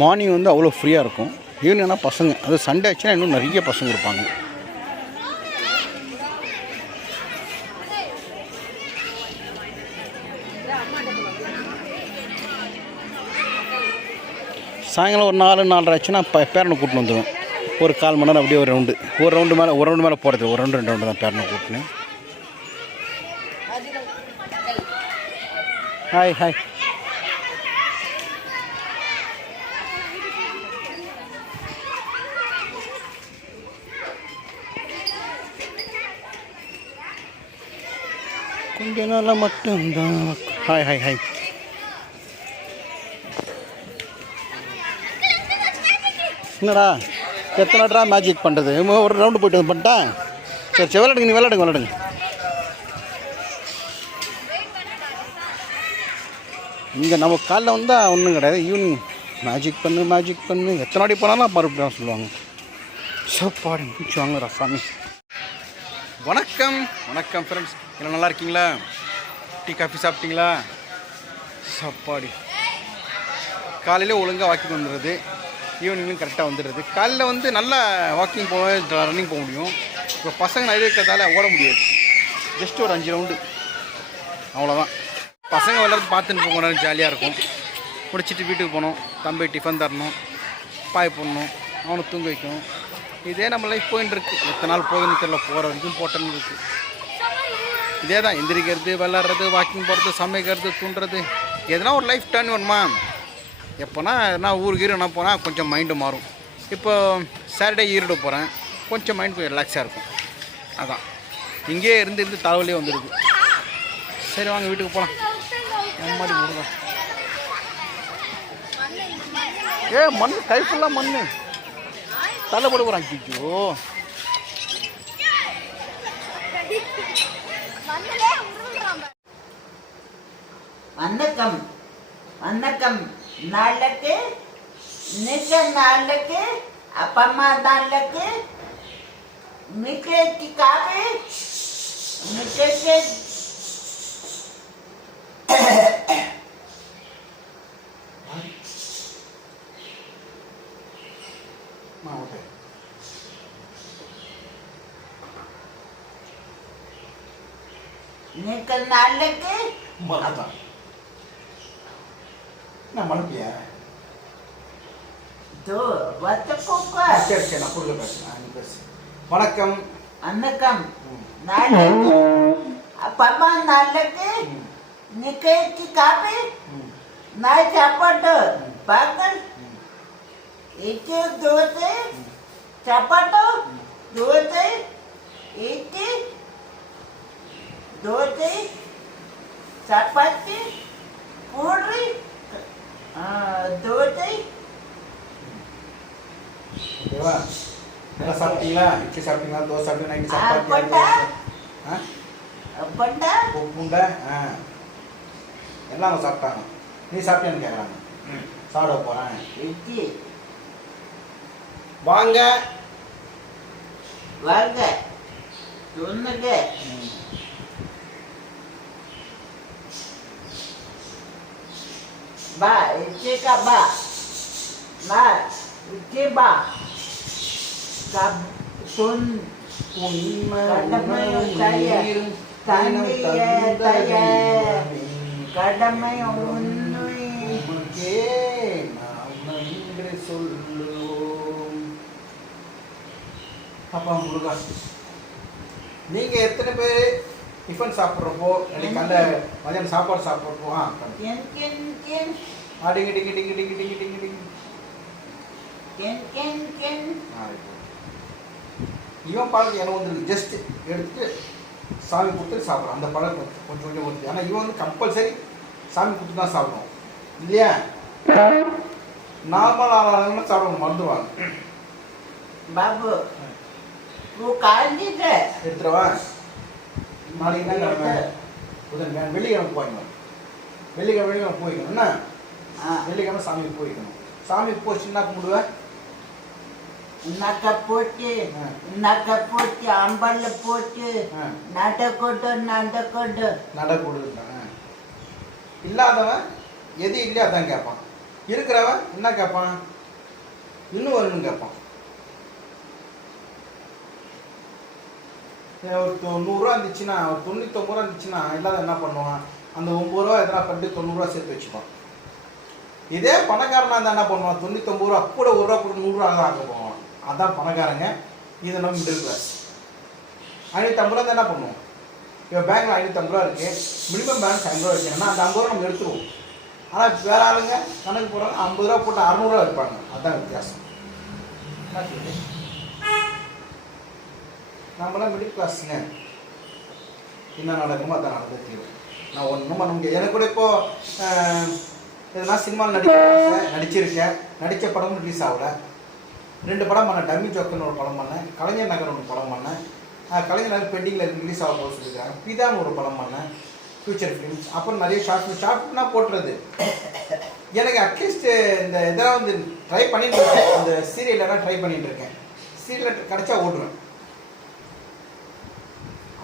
Morning வந்து அவ்வளோ ஃப்ரீயாக இருக்கும். ஈவினிங்னா பசங்க. அது சண்டே ஆச்சுன்னா இன்னும் நிறைய பசங்க இருப்பாங்க. சாயங்காலம் ஒரு நாலு நாலரை ஆச்சுன்னா இப்போ பேரனை கூட்டின்னு வந்துடுவேன் ஒரு கால் மணி நேரம் அப்படியே ஒரு ரவுண்டு ஒரு ரவுண்டு மேலே ஒரு ரவுண்டு மேலே போகிறது ஒரு ரவுண்டு ரெண்டு ரவுண்டு தான் பேரனை கூட்டின்னு. ஹாய் ஹாய் கொஞ்ச நாளாக மட்டும்தான். ஹாய் ஹாய் ஹாய் என்னடா? எத்தனை ட்ரா மேஜிக் பண்ணுறது ஒரு ரவுண்டு போயிட்டு வந்து பண்ணிட்டேன். சரி சரி விளாடுங்க நீ விளாடுங்க விளாடுங்க இங்கே நம்ம காலைல வந்தால் ஒன்றும் கிடையாது. ஈவினிங் மேஜிக் பண்ணு மேஜிக் பண்ணு. எத்தனை வாட்டி போனாலும் மறுபடியும் சொல்லுவாங்க. சாப்பாடு முடிச்சு வாங்குறா சாமி. வணக்கம் வணக்கம் ஃப்ரெண்ட்ஸ் என்ன நல்லா இருக்கீங்களா? டீ காஃபி சாப்பிட்டீங்களா? சாப்பாடு. காலையில் ஒழுங்காக வாக்கிங் வந்துடுறது. ஈவினிங்கும் கரெக்டாக வந்துடுறது. காலையில் வந்து நல்லா வாக்கிங் போவேன் ரன்னிங் போக முடியும். இப்போ பசங்க நிறைய இருக்கிறதால ஓட முடியாது. ஜஸ்ட் ஒரு அஞ்சு ரவுண்டு அவ்வளோதான் பசங்க விளையாடுறது பார்த்துட்டு போக ஜாலியாக இருக்கும். முடிச்சிட்டு வீட்டுக்கு போகணும். தம்பி டிஃபன் தரணும். பாய் போடணும். அவனை தூங்க வைக்கணும். இதே நம்ம லைஃப் போயின்னு இருக்குது எத்தனை நாள் போகுதுன்னு தெரியல. போகிற வரைக்கும் போட்டேன்னு இருக்குது இதே தான் எந்திரிக்கிறது விளாட்றது வாக்கிங் போகிறது சமைக்கிறது தூண்டுறது எதனா ஒரு லைஃப் டர்ன் வேணுமா? எப்போனா நான் ஊருக்கு என்ன போனால் கொஞ்சம் மைண்டு மாறும். இப்போ சாட்டர்டே ஈரோடு போகிறேன் கொஞ்சம் மைண்ட் கொஞ்சம் ரிலாக்ஸாக இருக்கும். அதான். இங்கேயே இருந்து இருந்து தலைவலியே வந்துருக்கு சரி வாங்க வீட்டுக்கு போகலாம் அம்மாடி முருகா ஏ மண் கை ஃபுல்லாக மண் தலை போட கிச்சோ ஐயோ வணக்கம் வணக்கம் நாளைக்கு நிச்சய நாளைக்கு அப்பா அம்மா நாளைக்கு மிக்கேக்கு காவே மிக்கேக்கு ஓகே நிக்க நாளைக்கு மறந்தான் நான் மறப்பியா தோ வத்தக்கோக்கா சரி சரி நான் கொடுக்க பேசுகிறேன் நீ பேசு வணக்கம் வணக்கம் நாளைக்கு அப்பா அம்மா நாளைக்கு நிக்கேக்கு காவே நான் சாப்பாடு பாக்கல் இட்லி தோசை சப்பாட்டு தோசை இட்லி தோசை சப்பாத்தி பூரி தோசை ஓகேவா? நல்லா சாப்பிட்டீங்களா? இட்லி சாப்பிட்டீங்களா? தோசை சாப்பிட்டீங்களா? அப்பட்டா. ஆ பண்டா உப்புண்டை? ஆ. எல்லாம் அவங்க சாப்பிட்டாங்க. நீ சாப்பிட்டியான்னு கேட்குறாங்க சாப்பிட போகிறேன் இட்லி வாங்க. வாங்க. சொன்னுங்க பா இட்லிக்கா பா பா இட்லி பா கப் சொன் கடமையும் செய்ய தந்தைய தய கடமை உண்மை உமக்கே நாம் நன்றி சொல்லுவோம் அப்பா முருகா நீங்க எத்தனை பேர் டிஃபன் சாப்பிட்றப்போ இன்னைக்கு அந்த மதியானம் சாப்பாடு சாப்பிட்றப்போ ஆ டிங்கு டிங்கு டிங்கு டிங்கு டிங்கு டிங்கு டிங்கு. இவன் பழக்கம் எனக்கு வந்துருக்கு ஜஸ்ட் எடுத்துட்டு சாமி கொடுத்து சாப்பிட்றான். அந்த பழக்கம் கொஞ்சம் கொஞ்சம் வருது ஆனால் இவன் வந்து கம்பல்சரி சாமி கொடுத்து தான் சாப்பிடுவோம் இல்லையா? நார்மல் ஆளாளுங்கன்னா சாப்பிடுவாங்க மறந்துடுவாங்க பாபு எடுத்துருவா நாளைக்கு என்ன கிழமை? புதன் கிழமை. வெள்ளிக்கிழமை போய்க்கணும் வெள்ளிக்கிழமை வெள்ளிக்கிழமை போய்க்கணும் என்ன? ஆ. வெள்ளிக்கிழமை சாமிக்கு போய்க்கணும் சாமிக்கு போச்சு என்ன கும்பிடுவேன் நக்க போட்டு. நக்க போட்டு அம்பல்ல போட்டு. நடக்கொண்டு நடக்கொண்டு. நட கொடுக்குறான் இல்லாதவன் எது இல்லையோ அதான் கேட்பான். இருக்கிறவன் என்ன கேட்பான்? இன்னும் வரணும்னு கேட்பான். ஒரு தொண்ணூறுரூவா நூறுரூவா இருந்துச்சுன்னா ஒரு தொண்ணூத்தொம்பது ரூபா இருந்துச்சுன்னா இல்லாத என்ன பண்ணுவான்? அந்த ஒம்பது ரூபா எதனா பண்ணிட்டு தொண்ணூறுரூவா சேர்த்து வச்சுப்பான். இதே பணக்காரனாக இருந்தால் என்ன பண்ணுவான்? தொண்ணூத்தொம்பது ரூபா கூட ஒரு ரூபா கூட நூறுரூவா தான் ஆக போவான். அதான் பணக்காரங்க. இது நம்ம மிடில் கிளாஸ் ஐநூற்றம்பது ரூபா தான் என்ன பண்ணுவோம்? இப்போ பேங்க்ல ஐநூற்றம்பது ரூபா இருக்கு. மினிமம் பேலன்ஸ் ஐம்பது ரூபா வச்சுக்கணும்னா அந்த ஐம்பது ரூபா நம்ம எடுத்துருவோம். ஆனால் வேற ஆளுங்க கணக்கு போடுறாங்க ஐம்பது ரூபா போட்டு அறநூறுவா இருப்பாங்க அதான் வித்தியாசம். என்ன சொல்லுங்கள் நம்மளாம் மிடில் கிளாஸுங்க என்ன நடக்குமோ அதான் நடந்து தீரும் நான் ஒன்றும் பண்ண முடியாது. எனக்கு கூட இப்போது இதெல்லாம் எதனா சினிமாவில் நடிக்க நடிச்சிருக்கேன். நடித்த படமும் ரிலீஸ் ஆகல. ரெண்டு படம் பண்ணேன். டம்மி ஜோக்குன்னு ஒரு படம் பண்ணேன். கலைஞர் நகர் ஒரு படம் பண்ணேன். கலைஞர் நகர் பெண்டிங்கில் ரிலீஸ் ஆக போக சொல்லியிருக்காங்க. பிதான் ஒரு படம் பண்ணேன். ஃபியூச்சர் ஃபிலிம்ஸ் அப்புறம் நிறைய ஷார்ட் ஃபிலிம் ஷார்ட் ஃபிலிம்னா போட்டுறது. எனக்கு அட்லீஸ்ட் இந்த இதெல்லாம் வந்து ட்ரை பண்ணிட்டு இருக்கேன். அந்த சீரியலெல்லாம் ட்ரை பண்ணிட்டு இருக்கேன். சீரியல் கிடச்சா ஓடுவேன்.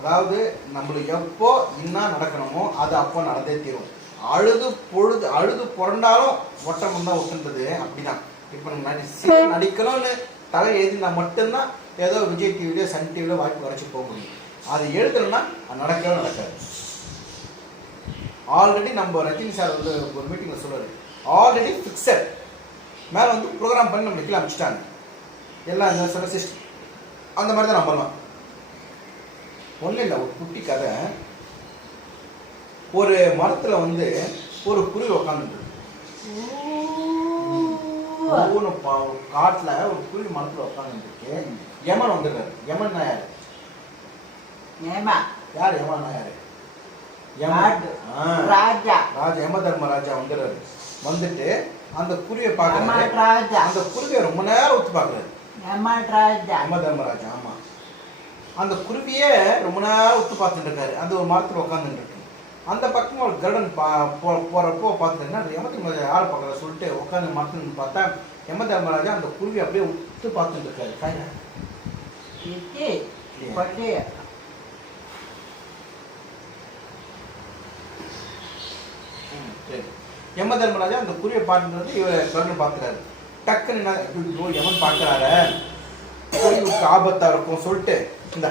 அதாவது நம்மளுக்கு எப்போ என்ன நடக்கணுமோ அது அப்போ நடந்தே தீரும். அழுது பொழுது அழுது புரண்டாலும் ஒட்டம் தான் ஒட்டுன்றது அப்படிதான். இப்போ நம்ம நடிக்கணும்னு தலை எழுதினா மட்டும்தான் ஏதோ விஜய் டிவிலையோ சன் டிவிலையோ வாய்ப்பு வரைச்சி போக முடியும். அது எழுதலைன்னா அது நடக்கவே நடக்காது. ஆல்ரெடி நம்ம ரஜினி சார் வந்து ஒரு மீட்டிங்கில் சொல்றாரு. ஆல்ரெடி ஃபிக்ஸட் மேலே வந்து ப்ரோக்ராம் பண்ணி நம்ம கீழே அனுப்பிச்சிட்டாங்க எல்லாம் இந்த சில சிஸ்டம் அந்த மாதிரி தான் நம்ம ஒன்றும் இல்லை ஒரு குட்டி கதை. ஒரு மரத்தில் வந்து ஒரு குருவி உக்காந்துருக்கு ஒவ்வொன்று காட்டில் ஒரு குருவி மரத்தில் உட்காந்துருக்கு யமன் வந்துடுறாரு யமன் யார்? ஏமா யார்? யமன் யார்? ராஜு. ராஜா. ராஜா யம தர்மராஜா வந்துடுறாரு வந்துட்டு அந்த குருவியை பார்க்கறாரு ராஜா. அந்த குருவியை ரொம்ப நேரம் ஒத்து பார்க்கறாரு ஏமா ராஜா. யம தர்மராஜா ஆமா. அந்த குருவியே ரொம்ப நேரம் ஒத்து பார்த்துட்டு இருக்காரு. அந்த ஒரு மரத்தில் உட்காந்துட்டு இருக்கு. அந்த பக்கமா ஒரு கருடன் பா போ போறப்போ பார்த்துட்டுன்னா யம தர்மராஜா யாரை பார்க்கற சொல்லிட்டு உட்காந்து மரத்துல நின்னு பார்த்தா யம தர்மராஜா அந்த குருவி அப்படியே உத்து பார்த்துட்டு இருக்காரு. சரி. யம தர்மராஜா அந்த குருவியை பார்த்துட்டு இவர் கருடன் பார்க்குறாரு. டக்குன்னு என்ன யமன் பார்க்குறாரு. குருவிக்கு ஆபத்தா இருக்கும் சொல்லிட்டு இந்த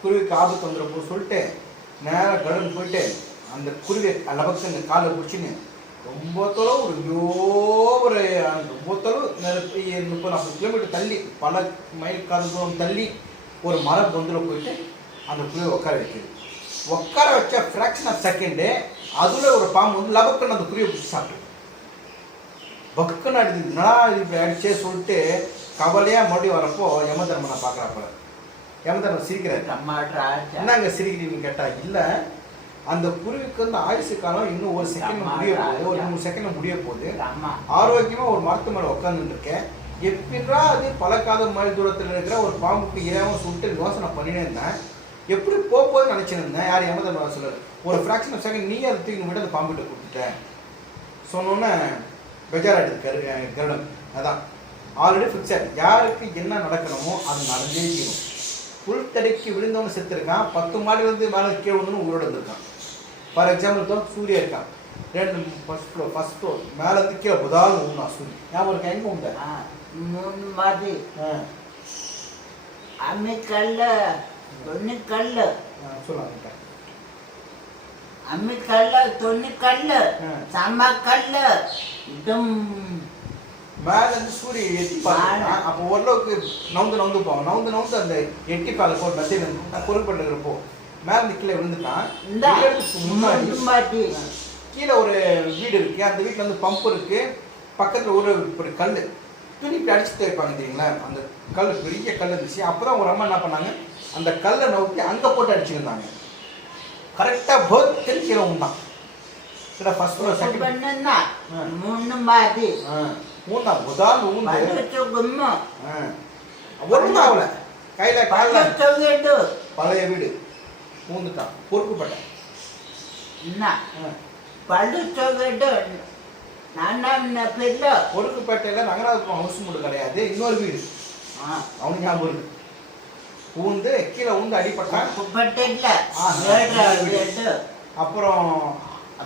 குருவிக்கு ஆபத்து வந்துடுறப்போ சொல்லிட்டு நேராக கடன் போயிட்டு அந்த குருவியை லபக்கு அந்த காலை பிடிச்சின்னு ரொம்ப தொலைவு ஒரு ஐயோ ஒரு ரொம்ப தொலைவு முப்பது நாற்பது கிலோமீட்டர் தள்ளி பல மைல் கால தூரம் தள்ளி ஒரு மர பொந்தில் போயிட்டு அந்த குருவியை உட்கார வைக்கிறது உட்கார வச்ச ஃப்ராக்ஷன் ஆஃப் செகண்டு அதுல ஒரு பாம்பு வந்து லபக்குன்னு அந்த குருவியை பிடிச்சி சாப்பிட்டு பக்குன்னு என்னடா இது இப்படி அடிச்சே சொல்லிட்டு கவலையா மறுபடியும் வரப்போ யமதர்மனை பார்க்குறாப்புல யமதர்மன் சிரிக்கிறாரு. அம்மா ராஜா என்னங்க சிரிக்கிறீங்கன்னு கேட்டா இல்ல. அந்த குருவிக்கு வந்து ஆயுசு காலம் இன்னும் ஒரு செகண்ட் முடிய போகுது. ஒரு மூணு செகண்ட்ல முடிய போகுது. அம்மா ஆரோக்கியமா ஒரு மரத்து மேல உட்காந்துட்டு இருக்கேன். அது பல காத மைல் தூரத்துல இருக்கிற ஒரு பாம்புக்கு இராம சொல்லிட்டு யோசனை பண்ணினே இருந்தேன். எப்படி போக போகுதுன்னு நினைச்சிருந்தேன் யார் யமதர்மன் சொல்லுது ஒரு ஃப்ராக்ஷன் ஆஃப் செகண்ட் நீ அதை தூக்கி விட்டு அந்த பாம்புகிட்ட கொடுத்துட்டேன். சொன்னோன்னே பெஜாராயிடுது கரு கருடன் அதான். ஆல்ரெடி ஃபிக்ஸட் யாருக்கு என்ன நடக்கணுமோ அது நடந்தே தீரும். புல் தடைக்கு விழுந்தவனு செத்துருக்கான். பத்து மாடில இருந்து மேலே கீழே வந்து உயிரோட இருந்திருக்கான். ஃபார் எக்ஸாம்பிள் தான் சூர்யா இருக்கான். ரெண்டு ஃபர்ஸ்ட் ஃப்ளோர் ஃபர்ஸ்ட் ஃப்ளோர் மேலே இருந்து கீழே புதால் ஊனா சூரிய ஞாபகம் இருக்கா? எங்கே உண்ட மூணு மாதிரி ஆ. அம்மி கல்லு. தொண்ணி கல்லு சொல்லாங்க அம்மி கல்லு தொண்ணி கல்லு. ஆ. சம்ம கல்லு. டும் மேல இருந்து சூரிய எட்டி பார்த்துருக்கான் அப்போ ஓரளவுக்கு நவுந்து நவுந்து போவான் நவுந்து நவுந்து அந்த எட்டி பால போட்டு மத்தியில் பொருள் இருக்கிறப்போ மேல இருந்து கீழே விழுந்துட்டான். முன்னாடி கீழே ஒரு வீடு இருக்கு. அந்த வீட்டில் வந்து பம்ப் இருக்கு. பக்கத்தில் ஒரு ஒரு கல் துணி இப்படி அடிச்சு தேய்ப்பாங்க தெரியுங்களா? அந்த கல் பெரிய கல் இருந்துச்சு. அப்பதான் ஒரு அம்மா என்ன பண்ணாங்க? அந்த கல்லை நோக்கி அங்கே போட்டு அடிச்சிருந்தாங்க. கரெக்டாக பர்த்ன்னு கீழே உண்டான் கிட்ட ஃபர்ஸ்ட் ஃப்ளோர் செகண்ட். மூணு மாதிரி. ஊந்தா முதல் ஊந்து ஒன்றும் ஆகல. கையில காலில் பழைய வீடு. ஊந்துட்டான் பொறுப்புப்பட்டேன் என்ன? படுத்து வீடு. பொறுப்புப்பேட்டையில் ரங்கநாதபுரம் ஹவுஸ் மூடு கிடையாது. இன்னொரு வீடு. ஆ. அவனுக்கு ஞாபகம் இருக்கு. ஊந்து கீழே ஊந்து எட்டு அப்புறம்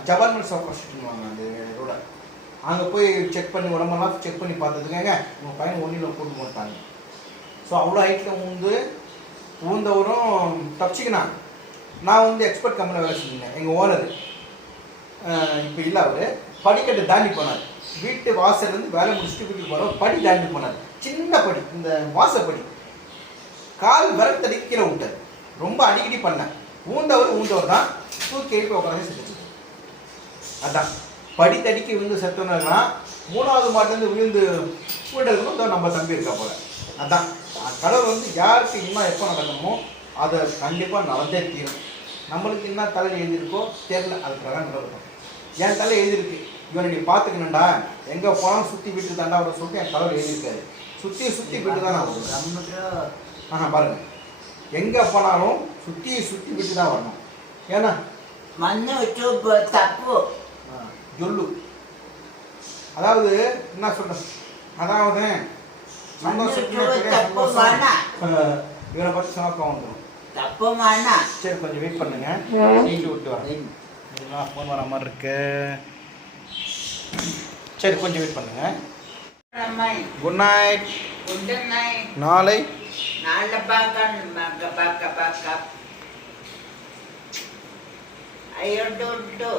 ஜவஹர்மல் சவுக்கர் ஸ்ட்ரீட்னுவாங்க அந்த ரோட அங்கே போய் செக் பண்ணி உடம்பெல்லாம் செக் பண்ணி பார்த்ததுக்காங்க உங்கள் பையன் ஒன்றில் கூட்டு போட்டாங்க. ஸோ அவ்வளோ ஹைட்டில் ஊந்து ஊந்தவரும் தப்பிச்சிக்கினான். நான் வந்து எக்ஸ்பர்ட் கம்பெனியில் வேலை செஞ்சேன் எங்கள் ஓனர். இப்போ இல்லை அவர். படிக்கட்டை தாண்டி போனார். வீட்டு வாசல்லேருந்து வேலை முடிச்சுட்டு வீட்டுக்கு போகிறோம் படி தாண்டி போனார். சின்ன படி இந்த வாசப்படி. கால் விரல் கீழே விட்டார் ரொம்ப அடிக்கடி பண்ணேன் ஊந்தவர் ஊந்தவர் தான். தூக்கி எழுப்பி உட்காந்து செத்துச்சு அதான். படி தடிக்கி விழுந்து செத்தோன்னா மூணாவது மாட்டிலேருந்து விழுந்து வீடுகளும் இதோ நம்ம தம்பி இருக்கா போல. அதான். கடவுள் வந்து யாருக்கு இன்னும் எப்போ நடக்கணுமோ அதை கண்டிப்பாக நடந்தே தீரும். நம்மளுக்கு என்ன தலையில் எழுதியிருக்கோ தெரில அதுக்காக நடக்கும் என் தலை எழுதியிருக்கு இவனை நீ பார்த்துக்கணும்டா. எங்கே போனாலும் சுற்றி விட்டு தாண்டா அவரை சொல்லிட்டு என் கடவுள் எழுதியிருக்காரு. சுற்றி சுற்றி விட்டு தான் நான் ஆஹா பாருங்க. எங்கே போனாலும் சுற்றி சுற்றி விட்டு தான் வரணும். ஏன்னா? மண்ணு வச்சு தப்பு. ஜொல்லு அதாவது என்ன சொல்றேன் அதாவது. வேணாம். அஹ், இவரை பற்றி சமக்கம் வந்துடும் சரி கொஞ்சம் வெயிட் பண்ணுங்க. நீண்டு விட்டு வரேன். ஃபோன் வர மாதிரி இருக்கு. சரி கொஞ்சம் வெயிட் பண்ணுங்க. குட் நைட் குண்டு நாய் நாளை நாளை பார்க்க பார்க்க பார்க்க. பார்க்க ஐயோ டூ